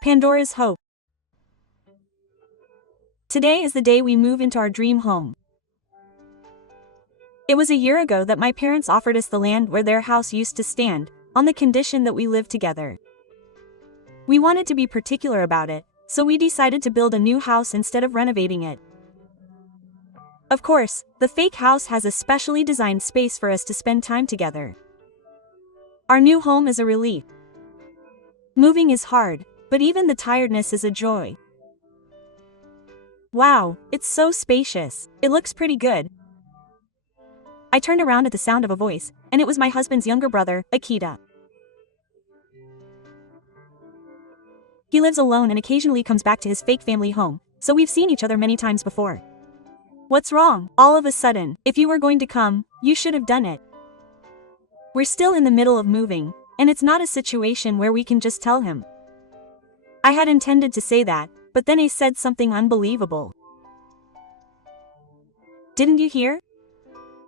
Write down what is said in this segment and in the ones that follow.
Pandora's Hope. Today is the day we move into our dream home. It was a year ago that my parents offered us the land where their house used to stand, on the condition that we lived together. We wanted to be particular about it, so we decided to build a new house instead of renovating it. Of course, the fake house has a specially designed space for us to spend time together. Our new home is a relief. Moving is hard, but even the tiredness is a joy. Wow, it's so spacious. It looks pretty good. I turned around at the sound of a voice, and it was my husband's younger brother, Akita. He lives alone and occasionally comes back to his fake family home, so we've seen each other many times before. What's wrong? All of a sudden, if you were going to come, you should have done it. We're still in the middle of moving, and it's not a situation where we can just tell him. I had intended to say that, but then he said something unbelievable. Didn't you hear?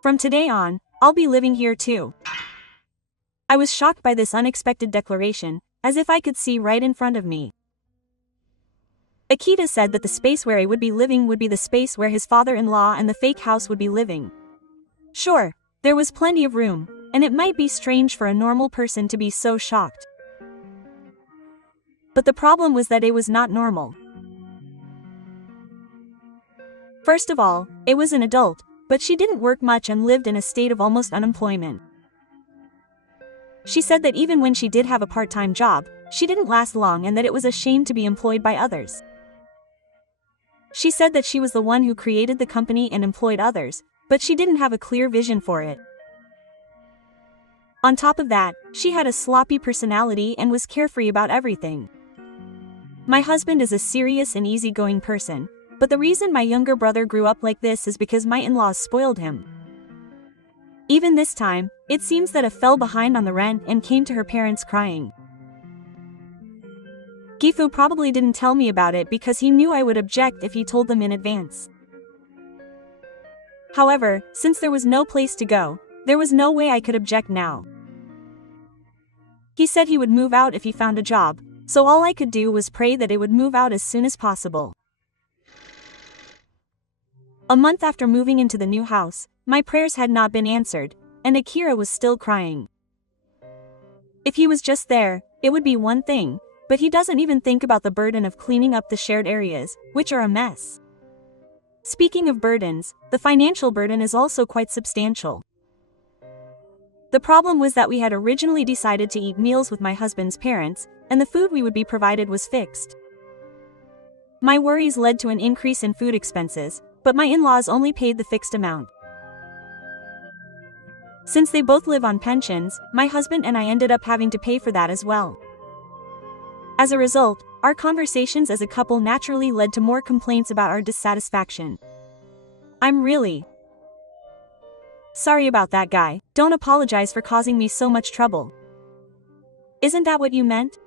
From today on, I'll be living here too. I was shocked by this unexpected declaration, as if I could see right in front of me. Akita said that the space where he would be living would be the space where his father-in-law and the fake house would be living. Sure, there was plenty of room, and it might be strange for a normal person to be so shocked. But the problem was that it was not normal. First of all, it was an adult, but she didn't work much and lived in a state of almost unemployment. She said that even when she did have a part-time job, she didn't last long and that it was a shame to be employed by others. She said that she was the one who created the company and employed others, but she didn't have a clear vision for it. On top of that, she had a sloppy personality and was carefree about everything. My husband is a serious and easygoing person, but the reason my younger brother grew up like this is because my in-laws spoiled him. Even this time, it seems that I fell behind on the rent and came to her parents crying. Gifu probably didn't tell me about it because he knew I would object if he told them in advance. However, since there was no place to go, there was no way I could object now. He said he would move out if he found a job, so all I could do was pray that it would move out as soon as possible. A month after moving into the new house, my prayers had not been answered, and Akira was still crying. If he was just there, it would be one thing, but he doesn't even think about the burden of cleaning up the shared areas, which are a mess. Speaking of burdens, the financial burden is also quite substantial. The problem was that we had originally decided to eat meals with my husband's parents, and the food we would be provided was fixed. My worries led to an increase in food expenses, but my in-laws only paid the fixed amount. Since they both live on pensions, my husband and I ended up having to pay for that as well. As a result, our conversations as a couple naturally led to more complaints about our dissatisfaction. I'm really sorry about that, guy. Don't apologize for causing me so much trouble. Isn't that what you meant?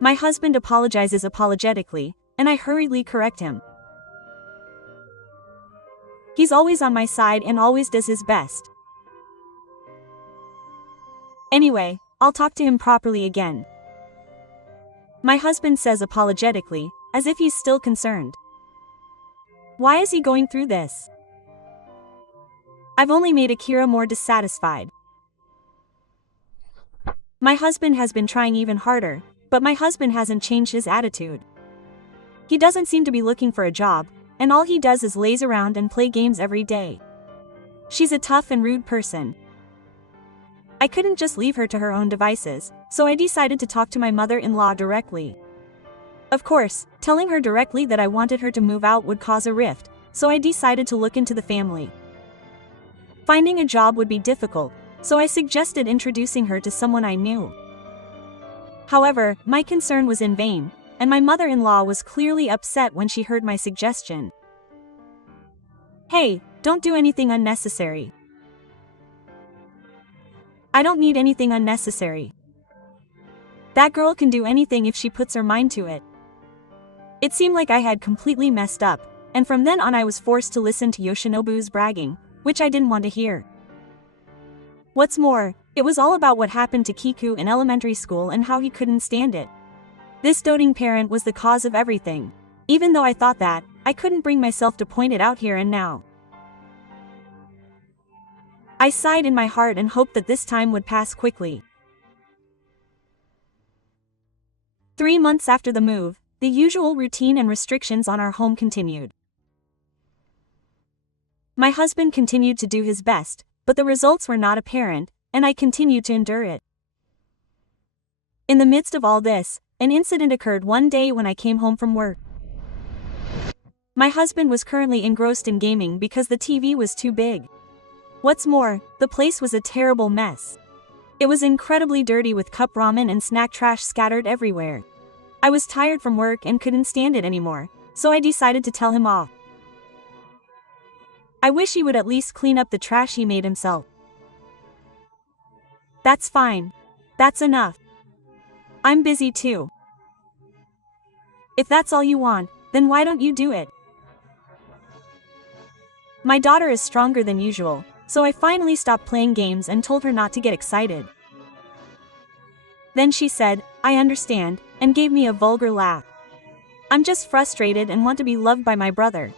My husband apologizes apologetically, and I hurriedly correct him. He's always on my side and always does his best. Anyway, I'll talk to him properly again. My husband says apologetically, as if he's still concerned. Why is he going through this? I've only made Akira more dissatisfied. My husband has been trying even harder, but my husband hasn't changed his attitude. He doesn't seem to be looking for a job, and all he does is laze around and play games every day. She's a tough and rude person. I couldn't just leave her to her own devices, so I decided to talk to my mother-in-law directly. Of course, telling her directly that I wanted her to move out would cause a rift, so I decided to look into the family. Finding a job would be difficult, so I suggested introducing her to someone I knew. However, my concern was in vain, and my mother-in-law was clearly upset when she heard my suggestion. Hey, don't do anything unnecessary. I don't need anything unnecessary. That girl can do anything if she puts her mind to it. It seemed like I had completely messed up, and from then on I was forced to listen to Yoshinobu's bragging, which I didn't want to hear. What's more, it was all about what happened to Kiku in elementary school and how he couldn't stand it. This doting parent was the cause of everything. Even though I thought that, I couldn't bring myself to point it out here and now. I sighed in my heart and hoped that this time would pass quickly. 3 months after the move, the usual routine and restrictions on our home continued. My husband continued to do his best, but the results were not apparent, and I continued to endure it. In the midst of all this, an incident occurred one day when I came home from work. My husband was currently engrossed in gaming because the TV was too big. What's more, the place was a terrible mess. It was incredibly dirty with cup ramen and snack trash scattered everywhere. I was tired from work and couldn't stand it anymore, so I decided to tell him off. I wish he would at least clean up the trash he made himself. That's fine. That's enough. I'm busy too. If that's all you want, then why don't you do it? My daughter is stronger than usual, so I finally stopped playing games and told her not to get excited. Then she said, "I understand," and gave me a vulgar laugh. "I'm just frustrated and want to be loved by my brother."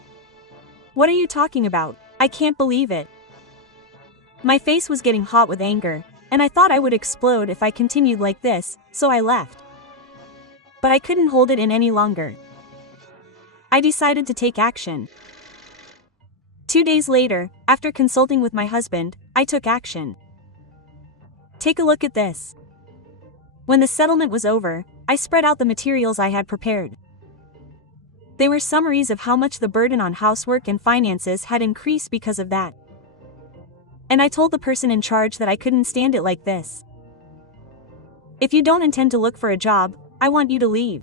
"What are you talking about? I can't believe it." My face was getting hot with anger, and I thought I would explode if I continued like this, so I left. But I couldn't hold it in any longer. I decided to take action. 2 days later, after consulting with my husband, I took action. Take a look at this. When the settlement was over, I spread out the materials I had prepared. They were summaries of how much the burden on housework and finances had increased because of that. And I told the person in charge that I couldn't stand it like this. If you don't intend to look for a job, I want you to leave.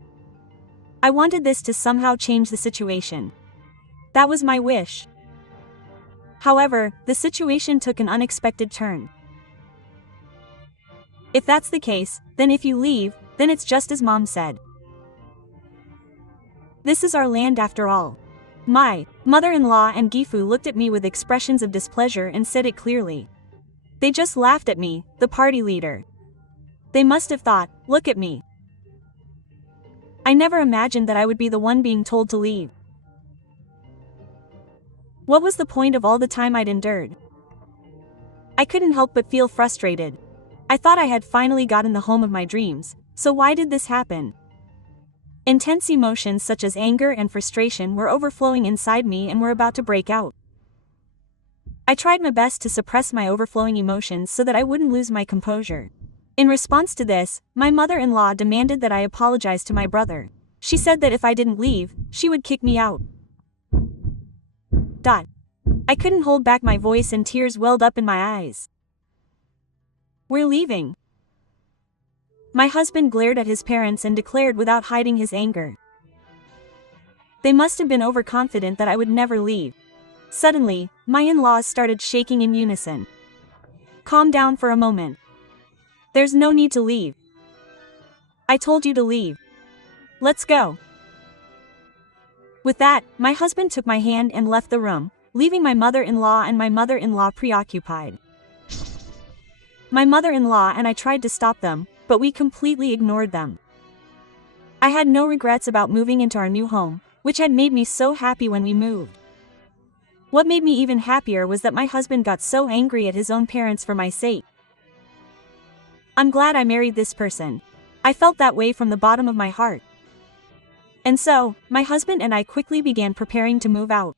I wanted this to somehow change the situation. That was my wish. However, the situation took an unexpected turn. If that's the case, then if you leave, then it's just as Mom said. This is our land after all. My mother-in-law and Gifu looked at me with expressions of displeasure and said it clearly. They just laughed at me, the party leader. They must have thought, look at me. I never imagined that I would be the one being told to leave. What was the point of all the time I'd endured? I couldn't help but feel frustrated. I thought I had finally gotten the home of my dreams, so why did this happen? Intense emotions such as anger and frustration were overflowing inside me and were about to break out. I tried my best to suppress my overflowing emotions so that I wouldn't lose my composure. In response to this, my mother-in-law demanded that I apologize to my brother. She said that if I didn't leave, she would kick me out. I couldn't hold back my voice and tears welled up in my eyes. We're leaving. My husband glared at his parents and declared without hiding his anger. They must have been overconfident that I would never leave. Suddenly, my in-laws started shaking in unison. Calm down for a moment. There's no need to leave. I told you to leave. Let's go. With that, my husband took my hand and left the room, leaving my mother-in-law and my mother-in-law preoccupied. My mother-in-law and I tried to stop them, but we completely ignored them. I had no regrets about moving into our new home, which had made me so happy when we moved. What made me even happier was that my husband got so angry at his own parents for my sake. I'm glad I married this person. I felt that way from the bottom of my heart. And so, my husband and I quickly began preparing to move out.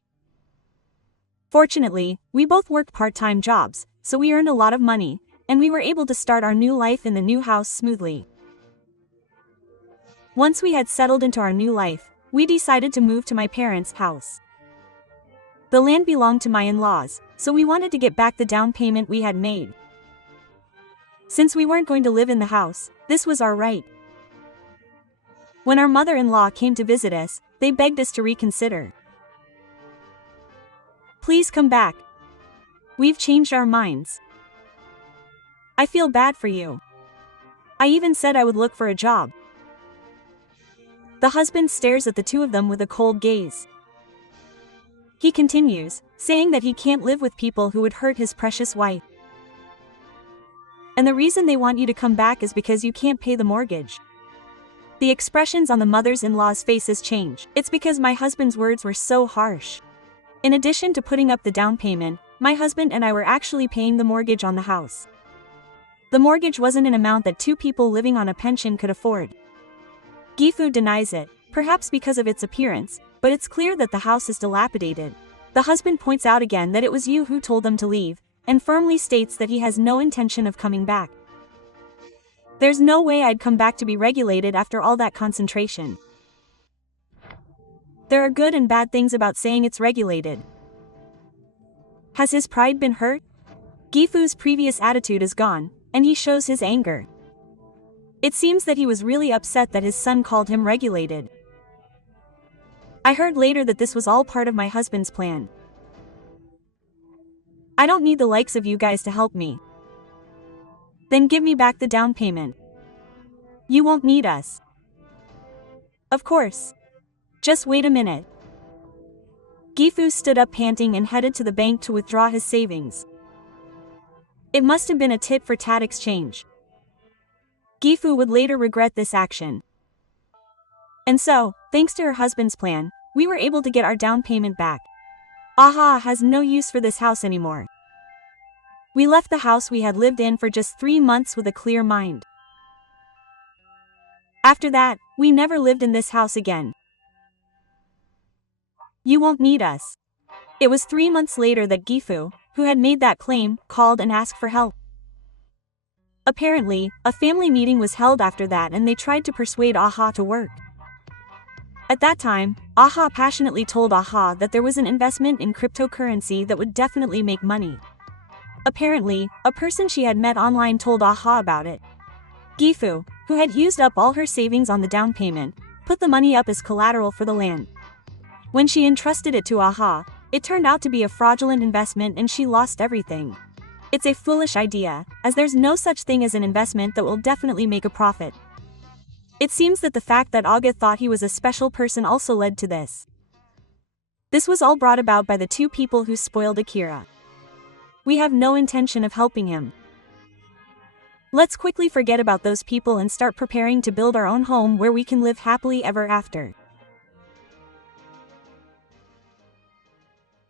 Fortunately, we both worked part-time jobs, so we earned a lot of money, and we were able to start our new life in the new house smoothly. Once we had settled into our new life, we decided to move to my parents' house. The land belonged to my in-laws, so we wanted to get back the down payment we had made. Since we weren't going to live in the house, this was our right. When our mother-in-law came to visit us, they begged us to reconsider. Please come back. We've changed our minds. I feel bad for you. I even said I would look for a job. The husband stares at the two of them with a cold gaze. He continues, saying that he can't live with people who would hurt his precious wife. And the reason they want you to come back is because you can't pay the mortgage. The expressions on the mothers-in-law's faces change. It's because my husband's words were so harsh. In addition to putting up the down payment, my husband and I were actually paying the mortgage on the house. The mortgage wasn't an amount that two people living on a pension could afford. Gifu denies it, perhaps because of its appearance, but it's clear that the house is dilapidated. The husband points out again that it was you who told them to leave, and firmly states that he has no intention of coming back. There's no way I'd come back to be regulated after all that concentration. There are good and bad things about saying it's regulated. Has his pride been hurt? Gifu's previous attitude is gone, and he shows his anger. It seems that he was really upset that his son called him regulated. I heard later that this was all part of my husband's plan. I don't need the likes of you guys to help me. Then give me back the down payment. You won't need us. Of course. Just wait a minute. Gifu stood up panting and headed to the bank to withdraw his savings. It must have been a tit-for-tat exchange. Gifu would later regret this action. And so, thanks to her husband's plan, we were able to get our down payment back. Aha has no use for this house anymore. We left the house we had lived in for just 3 months with a clear mind. After that, we never lived in this house again. You won't need us. It was 3 months later that Gifu, who had made that claim, called and asked for help. Apparently, a family meeting was held after that and they tried to persuade Aha to work. At that time, Aha passionately told Aha that there was an investment in cryptocurrency that would definitely make money. Apparently, a person she had met online told Aha about it. Gifu, who had used up all her savings on the down payment, put the money up as collateral for the land. When she entrusted it to Aha, it turned out to be a fraudulent investment and she lost everything. It's a foolish idea, as there's no such thing as an investment that will definitely make a profit. It seems that the fact that Aga thought he was a special person also led to this. This was all brought about by the two people who spoiled Akira. We have no intention of helping him. Let's quickly forget about those people and start preparing to build our own home where we can live happily ever after.